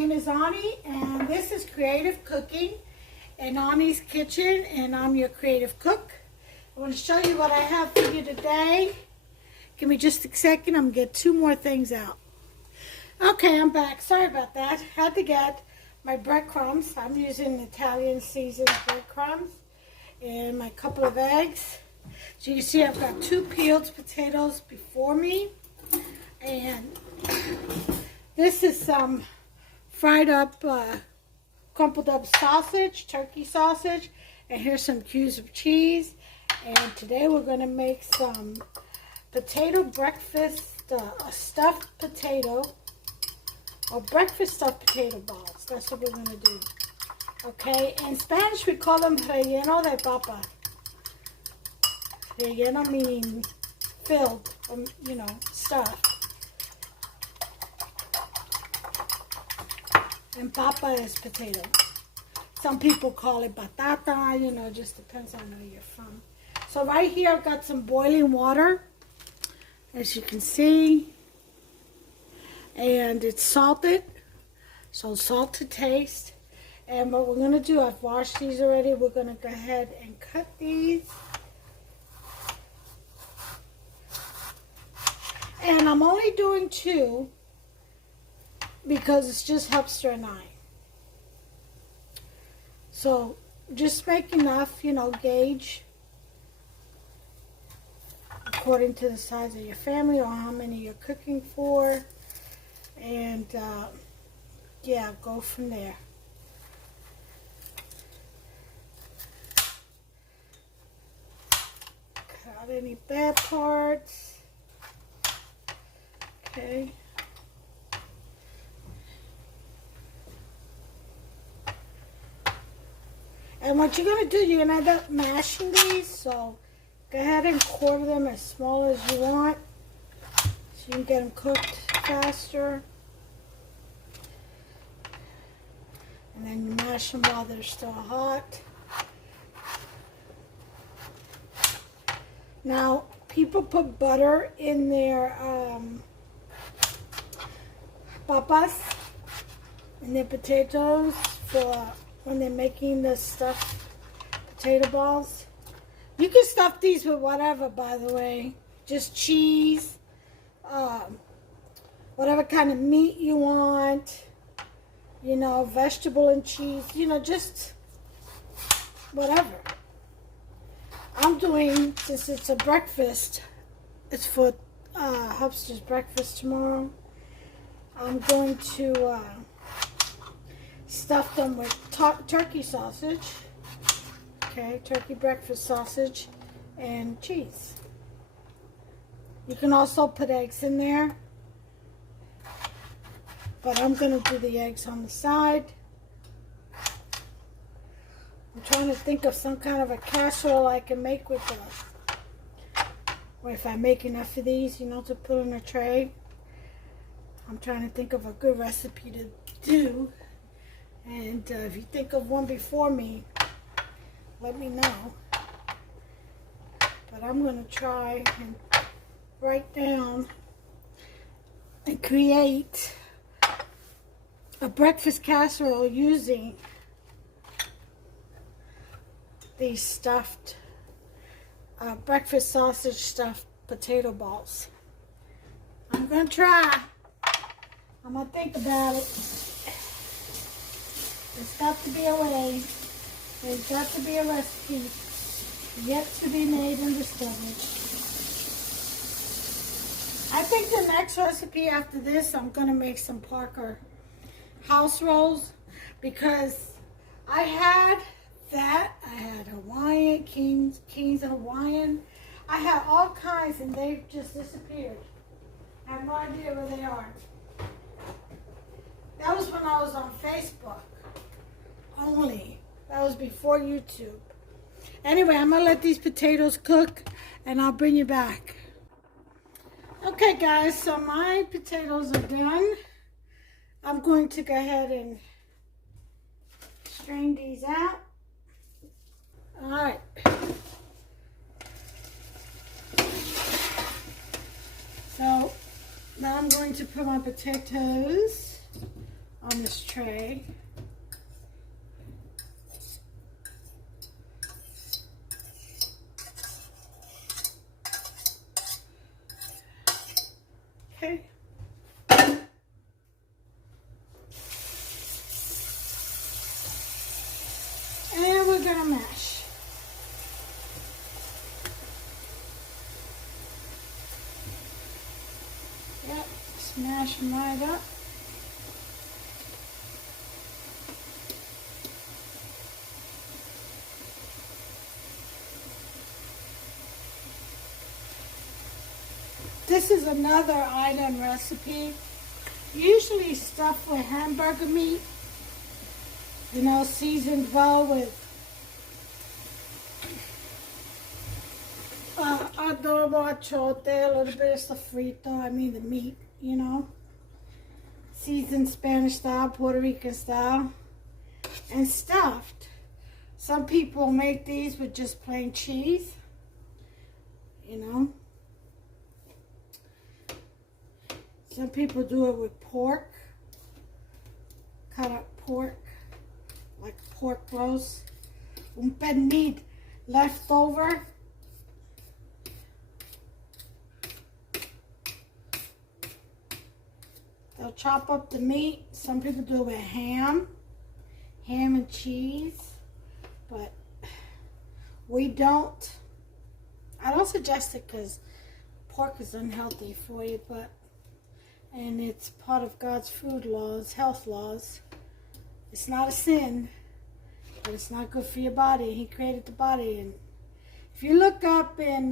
name is Ani, and this is Creative Cooking in Ani's Kitchen, and I'm your creative cook. I want to show you what I have for you today. Give me just a second. I'm going to get two more things out. Okay, I'm back. Sorry about that. Had to get my breadcrumbs. I'm using Italian seasoned breadcrumbs and my couple of eggs. So you can see I've got two peeled potatoes before me, and this is some fried up, crumpled up sausage, turkey sausage, and here's some cubes of cheese. And today we're going to make some potato breakfast stuffed potato, or breakfast stuffed potato balls. That's what we're going to do. Okay, in Spanish we call them relleno de papa. Relleno meaning filled, stuffed. And papa is potato. Some people call it batata, just depends on where you're from. So right here I've got some boiling water, as you can see. And it's salted, so salt to taste. And what we're going to do, I've washed these already. We're going to go ahead and cut these. And I'm only doing two because it just helps their eye. So just make enough, gauge according to the size of your family or how many you're cooking for. And yeah, go from there. Cut out any bad parts. Okay. And what you're going to do, you're going to end up mashing these, so go ahead and quarter them as small as you want so you can get them cooked faster. And then you mash them while they're still hot. Now, people put butter in their papas, in their potatoes for when they're making the stuffed potato balls. You can stuff these with whatever, by the way. Just cheese, whatever kind of meat you want, vegetable and cheese, just whatever. I'm doing, since it's a breakfast, it's for Hubster's breakfast tomorrow, I'm going to stuff them with turkey sausage, okay, turkey breakfast sausage and cheese. You can also put eggs in there, but I'm going to do the eggs on the side. I'm trying to think of some kind of a casserole I can make with or if I make enough of these, to put in a tray. I'm trying to think of a good recipe to do. And if you think of one before me, let me know. But I'm going to try and write down and create a breakfast casserole using these stuffed breakfast sausage stuffed potato balls. I'm going to try. I'm going to think about it. There's got to be a way. There's got to be a recipe yet to be made and discovered. I think the next recipe after this, I'm going to make some Parker house rolls, because I had that. I had Hawaiian, King's Hawaiian. I had all kinds and they've just disappeared. I have no idea where they are. That was when I was on Facebook only. That was before YouTube. Anyway, I'm going to let these potatoes cook and I'll bring you back. Okay guys, so my potatoes are done. I'm going to go ahead and strain these out. Alright. So now I'm going to put my potatoes on this tray. Okay. And we're gonna mash. Yep, smash them right up. This is another item recipe, usually stuffed with hamburger meat, you know, seasoned well with adobo, achote, a little bit of sofrito, I mean the meat, you know, seasoned Spanish style, Puerto Rican style, and stuffed. Some people make these with just plain cheese, you know. Some people do it with pork, cut up pork, like pork roast, un pernil left over. They'll chop up the meat. Some people do it with ham and cheese, but we don't. I don't suggest it because pork is unhealthy for you, and it's part of God's food laws, health laws. It's not a sin, but it's not good for your body. He created the body. And if you look up in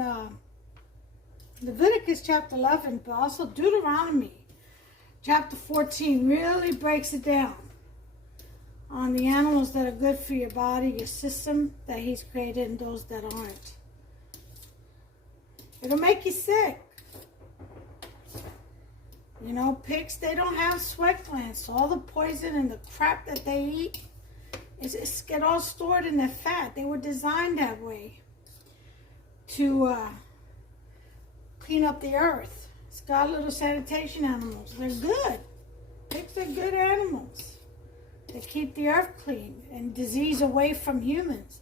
Leviticus chapter 11, but also Deuteronomy chapter 14, really breaks it down on the animals that are good for your body, your system that He's created, and those that aren't. It'll make you sick. You know, pigs, they don't have sweat glands, so all the poison and the crap that they eat, it's get all stored in their fat. They were designed that way to clean up the earth. It's got little sanitation animals. They're good. Pigs are good animals. They keep the earth clean and disease away from humans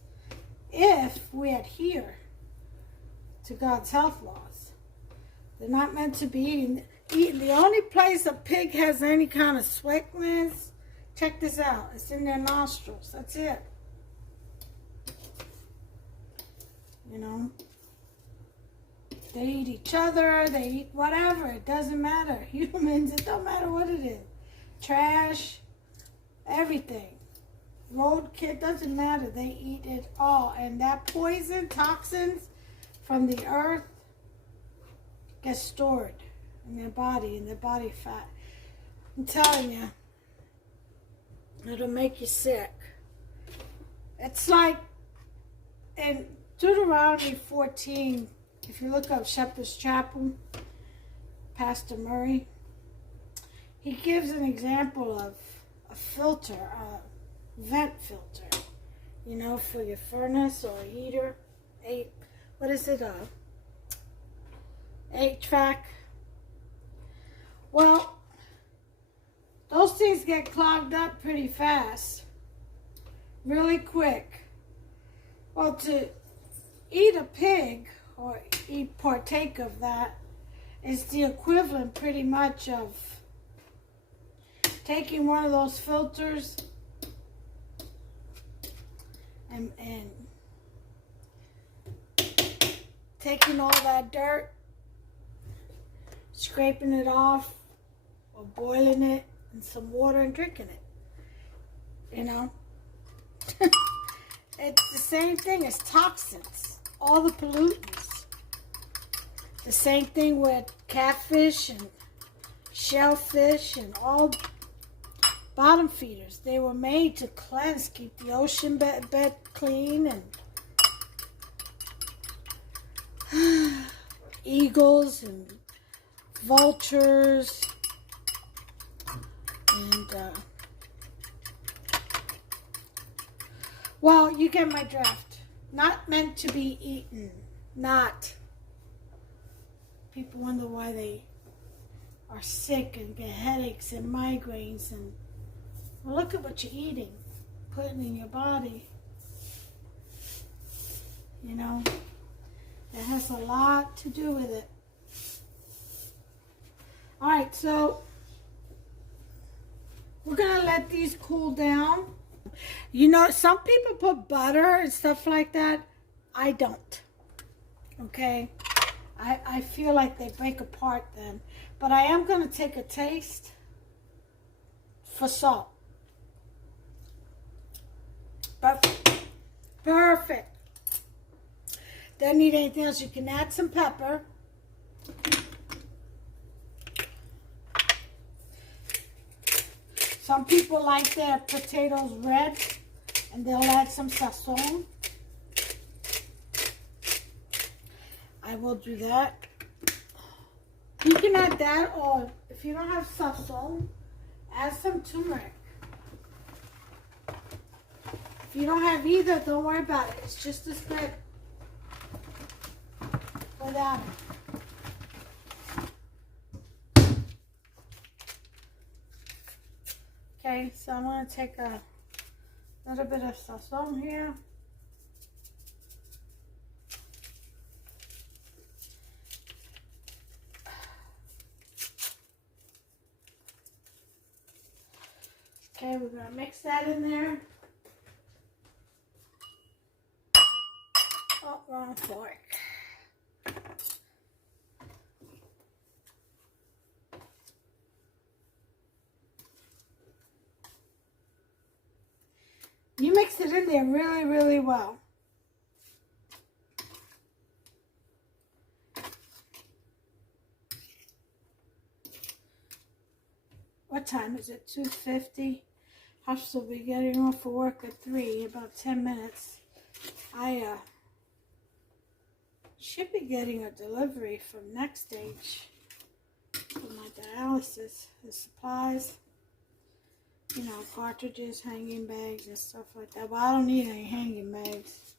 if we adhere to God's health laws. They're not meant to be eaten. The only place a pig has any kind of sweat glands, check this out, it's in their nostrils. That's it. You know, they eat each other, they eat whatever, it doesn't matter. Humans, it don't matter what it is. Trash, everything. Roadkill, doesn't matter. They eat it all. And that poison, toxins from the earth gets stored in their body fat. I'm telling you, it'll make you sick. It's like in Deuteronomy 14, if you look up Shepherd's Chapel, Pastor Murray, he gives an example of a filter, a vent filter, you know, for your furnace or a heater. What is it? HVAC. Well, those things get clogged up pretty fast, really quick. Well, to eat a pig or partake of that is the equivalent pretty much of taking one of those filters and taking all that dirt, scraping it off, or boiling it in some water and drinking it. You know? It's the same thing as toxins, all the pollutants. The same thing with catfish and shellfish and all bottom feeders. They were made to cleanse, keep the ocean bed clean, and eagles and vultures and well, you get my drift. Not meant to be eaten. Not. People wonder why they are sick and get headaches and migraines and Well, look at what you're eating, putting in your body. You know, it has a lot to do with it. All right, so we're going to let these cool down. You know, some people put butter and stuff like that. I don't. Okay? I feel like they break apart then. But I am going to take a taste for salt. Perfect. Perfect. Don't need anything else. You can add some pepper. Some people like their potatoes red, and they'll add some sazon. I will do that. You can add that, or if you don't have sazon, add some turmeric. If you don't have either, don't worry about it. It's just as good without it. Okay, so I'm going to take a little bit of sazon here. Okay, we're going to mix that in there. Oh, wrong fork. You mix it in there really, really well. What time is it? 2:50. I should be getting off for work at 3, about 10 minutes. I should be getting a delivery from Next Stage for my dialysis, the supplies. You know, cartridges, hanging bags, and stuff like that. Well, I don't need any hanging bags,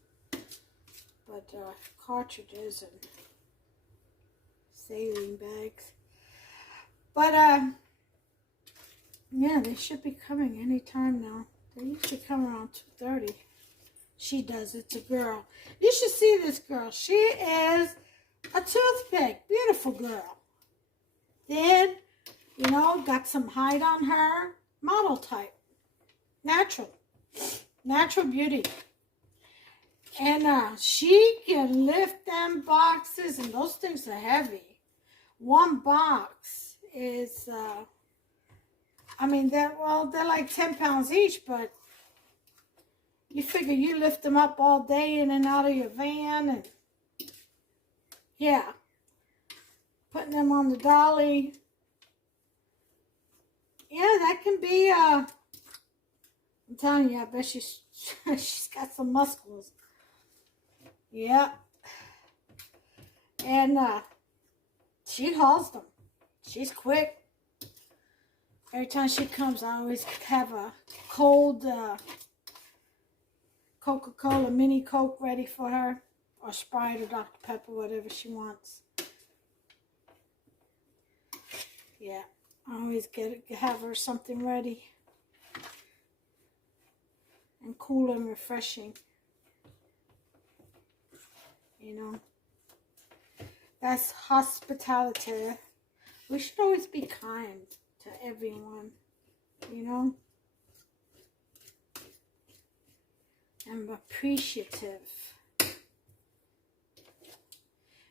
but cartridges and saline bags. But yeah, they should be coming anytime now. They usually come around 2:30. She does. It's a girl. You should see this girl. She is a toothpick. Beautiful girl. Then, you know, got some height on her. Model type. Natural. Natural beauty. And she can lift them boxes, and those things are heavy. One box is, I mean, they're like 10 pounds each, but you figure you lift them up all day in and out of your van, and yeah, putting them on the dolly. Yeah, that can be, I'm telling you, I bet she's got some muscles. Yeah. And she hauls them. She's quick. Every time she comes, I always have a cold Coca-Cola mini Coke ready for her, or Sprite or Dr. Pepper, whatever she wants. Yeah, I always have her something ready, and cool and refreshing. You know, that's hospitality. We should always be kind to everyone, you know, and appreciative.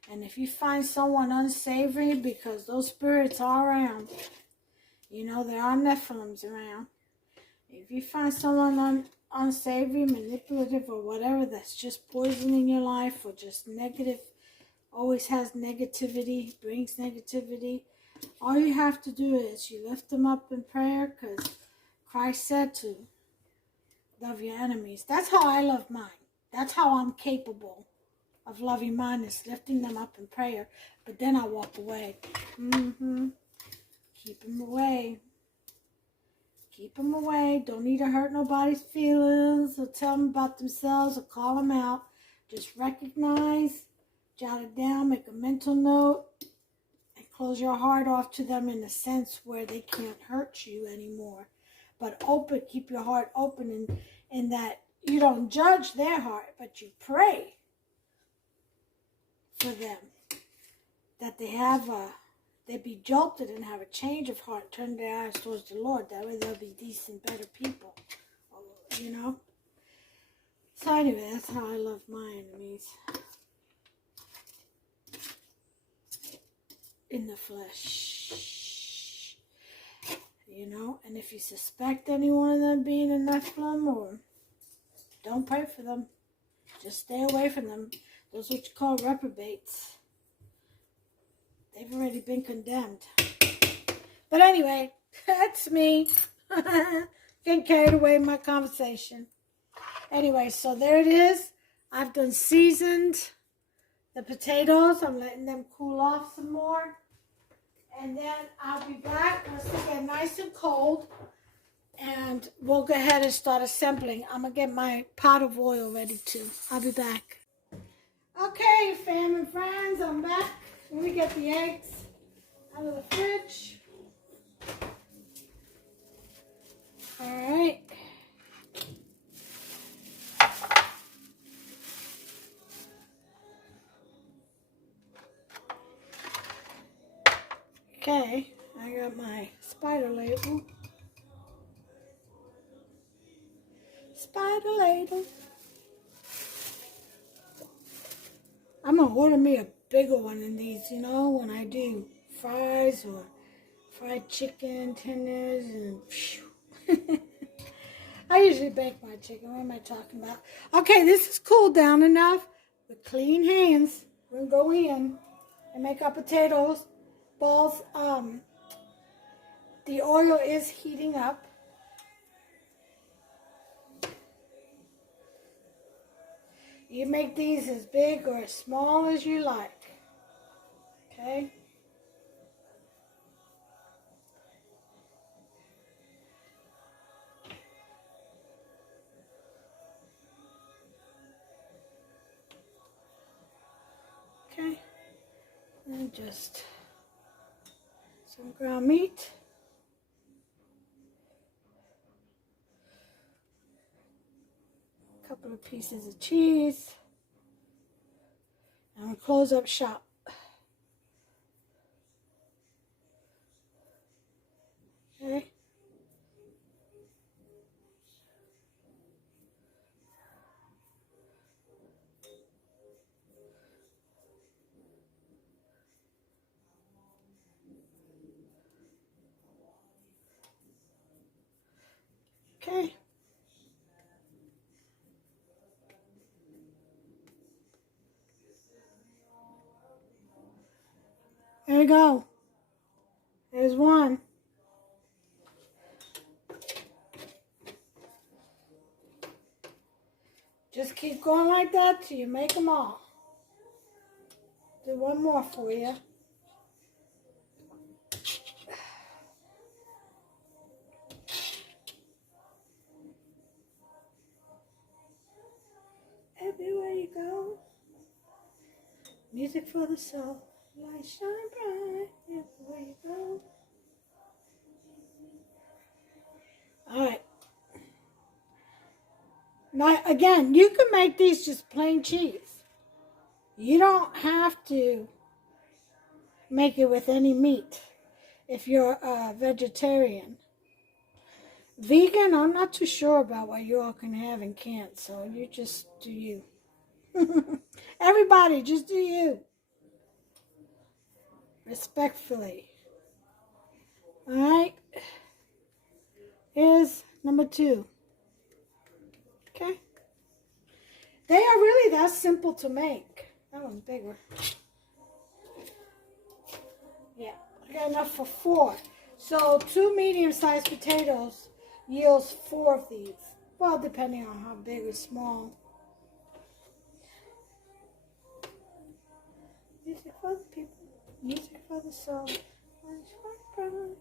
And if you find someone unsavory, because those spirits are around, you know, there are Nephilims around. If you find someone unsavory, manipulative, or whatever, that's just poisoning your life, or just negative, always has negativity, brings negativity, all you have to do is you lift them up in prayer, because Christ said to love your enemies. That's how I love mine. That's how I'm capable of loving mine, is lifting them up in prayer. But then I walk away. Keep them away. Keep them away. Don't need to hurt nobody's feelings, or tell them about themselves, or call them out. Just recognize, jot it down, make a mental note, and close your heart off to them in a sense where they can't hurt you anymore. but open, keep your heart open in that you don't judge their heart, but you pray for them, that they be jolted and have a change of heart, turn their eyes towards the Lord. That way they'll be decent, better people, you know. So anyway, that's how I love my enemies. In the flesh. You know, and if you suspect any one of them being a Nephilim, or don't pray for them. Just stay away from them. Those are what you call reprobates. They've already been condemned. But anyway, that's me. Getting carried away in my conversation. Anyway, so there it is. I've done seasoned the potatoes. I'm letting them cool off some more. And then I'll be back once they get nice and cold. And we'll go ahead and start assembling. I'm going to get my pot of oil ready too. I'll be back. Okay, fam and friends, I'm back. Let me get the eggs out of the fridge. All right. Okay, I got my spider ladle. Spider ladle. I'm going to order me a bigger one in these, you know, when I do fries or fried chicken tenders and I usually bake my chicken. What am I talking about? Okay, this is cooled down enough. With clean hands, we're going to go in and make our potatoes. Balls, the oil is heating up. You make these as big or as small as you like. Okay? Okay. And just some ground meat. A couple of pieces of cheese. And we'll close up shop. Okay. Okay. There you go. There's one. Just keep going like that till you make them all. Do one more for you. Everywhere you go, music for the soul, light shine bright everywhere you go. All right. Now, again, you can make these just plain cheese. You don't have to make it with any meat if you're a vegetarian. Vegan, I'm not too sure about what you all can have and can't, so you just do you. Everybody, just do you. Respectfully. All right. Here's number 2. Okay. They are really that simple to make. That one's bigger. Yeah, I got enough for 4. So 2 medium-sized potatoes yields 4 of these. Well, depending on how big or small. Music for the people, music for the soul. Music for the people.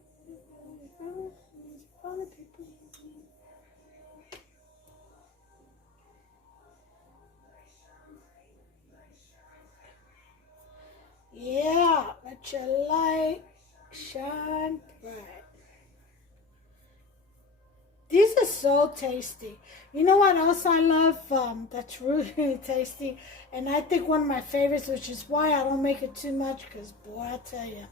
Yeah, let your light shine bright. so tasty. You know what else I love that's really, really tasty? And I think one of my favorites, which is why I don't make it too much, because, boy, I tell you,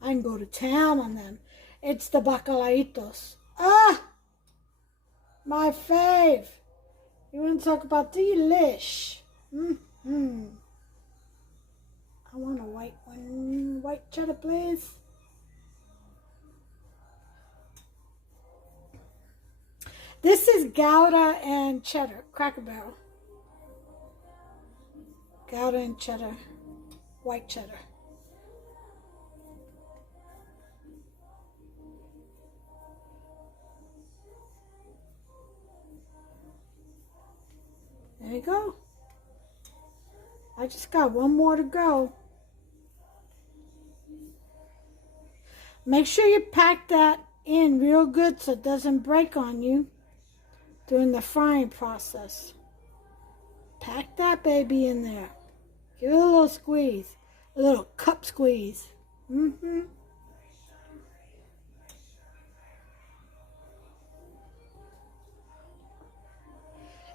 I can go to town on them. It's the bacalaitos. Ah! My fave. You want to talk about delish? Mm-hmm. I want a white one. White cheddar, please. This is Gouda and cheddar, Cracker Barrel. Gouda and cheddar, white cheddar. There you go. I just got one more to go. Make sure you pack that in real good so it doesn't break on you during the frying process. Pack that baby in there. Give it a little squeeze. A little cup squeeze. Mm-hmm.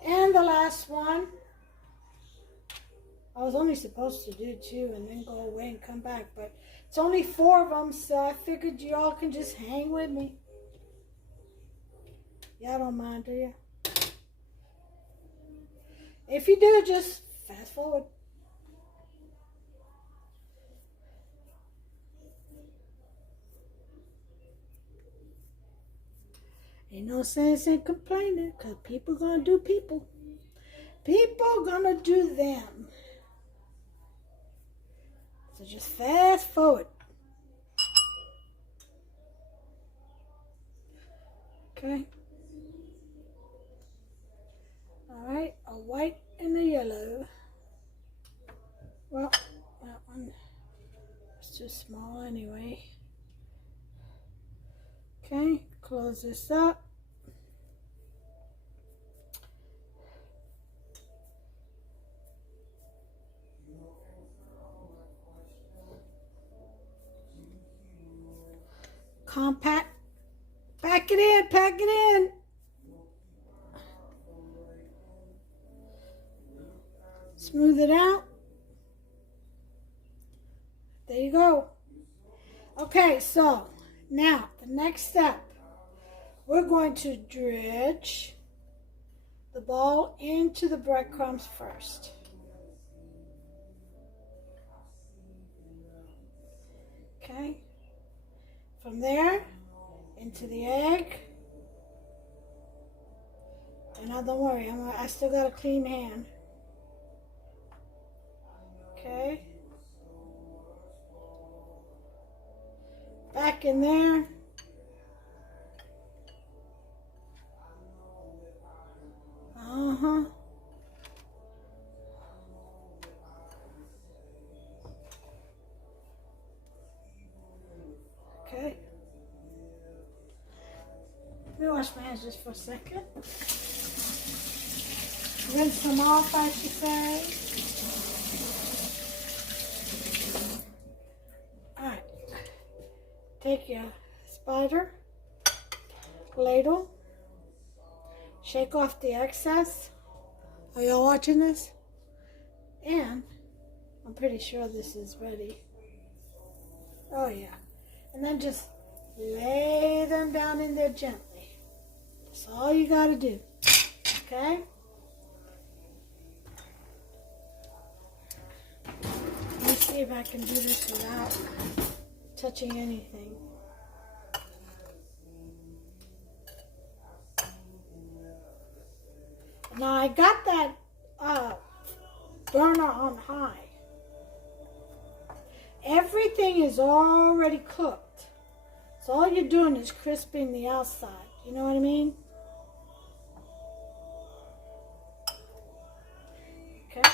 And the last one. I was only supposed to do 2 and then go away and come back, but it's only 4 of them, so I figured y'all can just hang with me. Y'all don't mind, do you? If you do, just fast forward. Ain't no sense in complaining, because people gonna do people. People gonna do them. So just fast forward. Okay. Alright, a white and a yellow. Well, that one is too small anyway. Okay, close this up. Compact. Pack it in, pack it in. Smooth it out. There you go. Okay, so now the next step, we're going to dredge the ball into the breadcrumbs first. Okay. From there, into the egg. And now don't worry, I still got a clean hand. Okay. Back in there. Uh-huh. Okay. Let me wash my hands just for a second. Rinse them off, I should say. Alright. Take your spider, ladle, shake off the excess. Are y'all watching this? And I'm pretty sure this is ready. Oh yeah. And then just lay them down in there gently. That's all you gotta do. Okay? Let me see if I can do this without touching anything. Now I got that burner on high. Everything is already cooked. So all you're doing is crisping the outside. You know what I mean? Okay.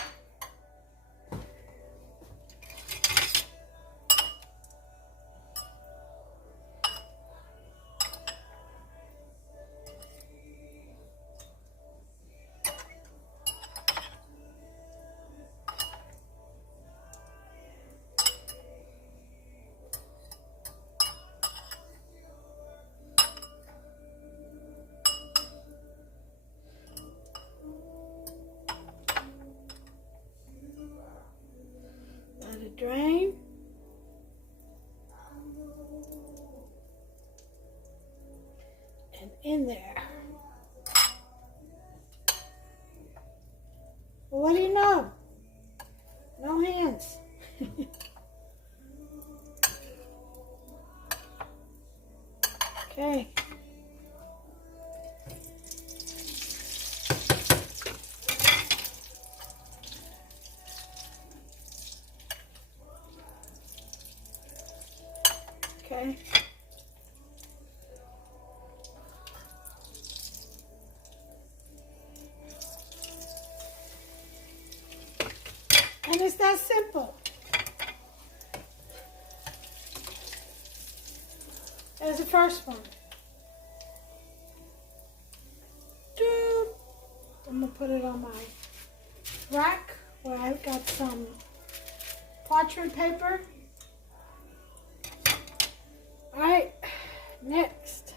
what do you know? No hands. Okay. Okay. And it's that simple. There's the first one. Doop. I'm going to put it on my rack where I've got some parchment paper. Alright, next.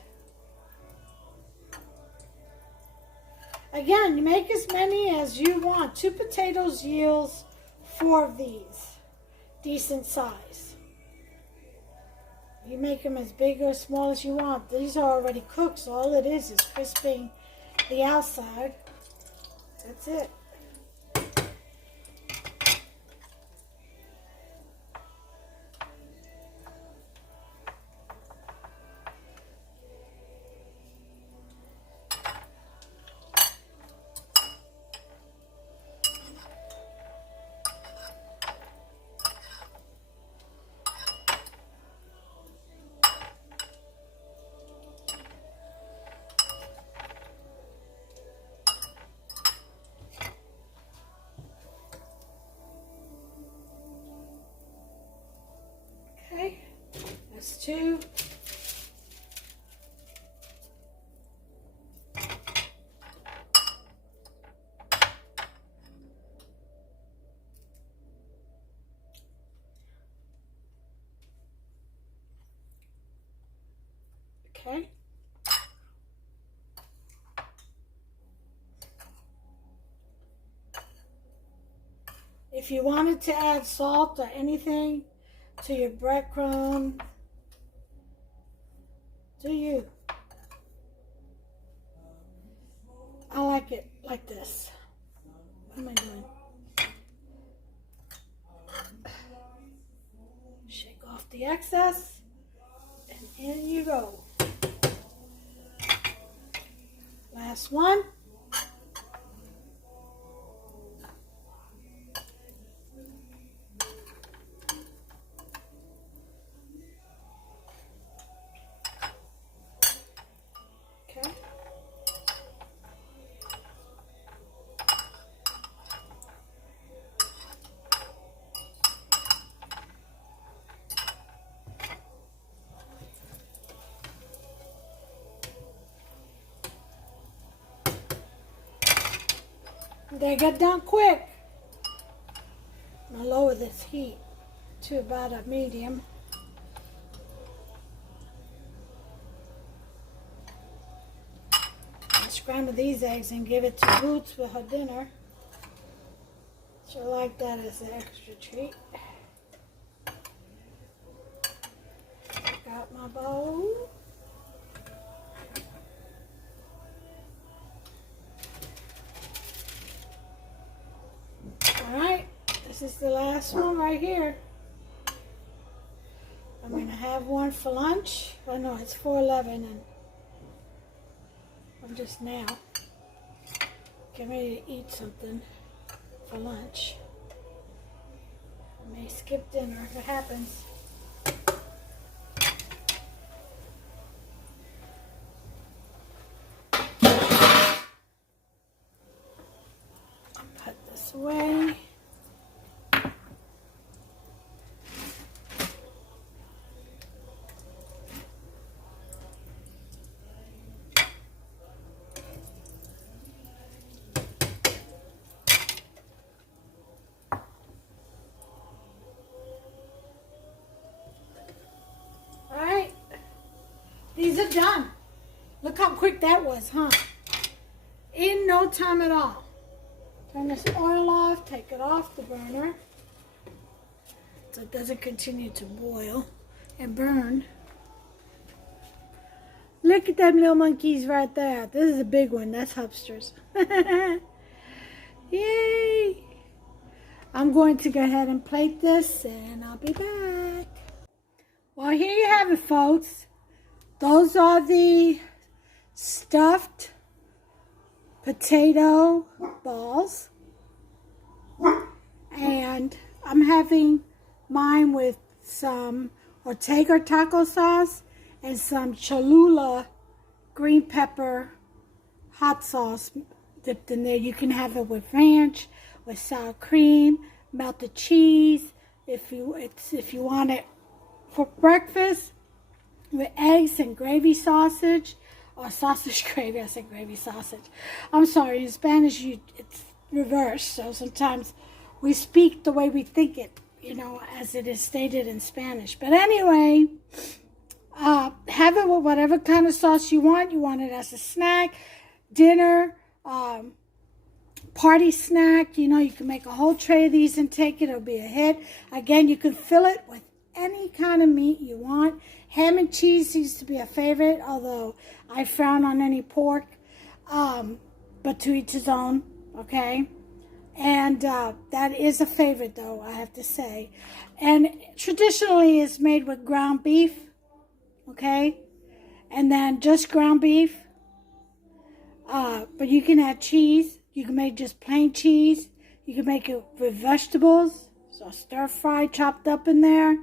Again, you make as many as you want. 2 potatoes yields 4 of these. Decent size. You make them as big or small as you want. These are already cooked, so all it is crisping the outside. That's it. Okay, that's 2. Okay. If you wanted to add salt or anything to your breadcrumb, do you? I like it like this. What am I doing? Shake off the excess, and in you go. Last one. Okay. They get done quick. I'll lower this heat to about a medium. I'll scramble these eggs and give it to Boots for her dinner. She'll like that as an extra treat. Got my bowl. Alright, this is the last one right here. I'm going to have one for lunch. Oh no, it's 4:11 and I'm just now getting ready to eat something for lunch. I may skip dinner if it happens. Put this away. These are done. Look how quick that was, huh? In no time at all. Turn this oil off, take it off the burner so it doesn't continue to boil and burn. Look at them little monkeys right there. This is a big one. That's Hubster's. Yay! I'm going to go ahead and plate this, and I'll be back. Well, here you have it, folks. Those are the stuffed potato balls. And I'm having mine with some Ortega taco sauce and some Cholula green pepper hot sauce dipped in there. You can have it with ranch, with sour cream, melted cheese. If you want it for breakfast, with eggs and gravy sausage, or sausage gravy. I said gravy sausage. I'm sorry, in Spanish it's reversed, so sometimes we speak the way we think it, as it is stated in Spanish. But anyway, have it with whatever kind of sauce you want. You want it as a snack, dinner, party snack. You can make a whole tray of these and take it. It'll be a hit. Again, you can fill it with any kind of meat you want. Ham and cheese used to be a favorite, although I frown on any pork. But to each his own, okay? And that is a favorite, though, I have to say. And traditionally, it's made with ground beef, okay? And then just ground beef. But you can add cheese. You can make just plain cheese. You can make it with vegetables. So stir fry chopped up in there.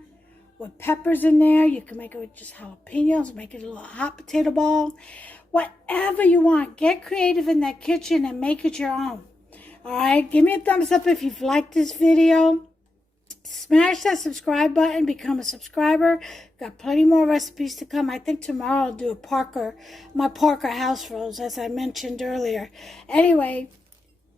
With peppers in there. You can make it with just jalapenos. Make it a little hot potato ball. Whatever you want. Get creative in that kitchen and make it your own. Alright, give me a thumbs up if you've liked this video. Smash that subscribe button. Become a subscriber. Got plenty more recipes to come. I think tomorrow I'll do my Parker house rolls, as I mentioned earlier. Anyway,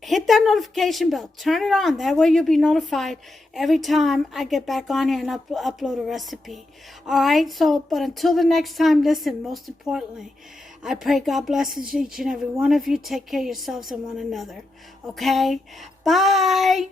hit that notification bell. Turn it on. That way you'll be notified every time I get back on here and upload a recipe. Alright, but until the next time, listen, most importantly, I pray God blesses each and every one of you. Take care of yourselves and one another. Okay? Bye!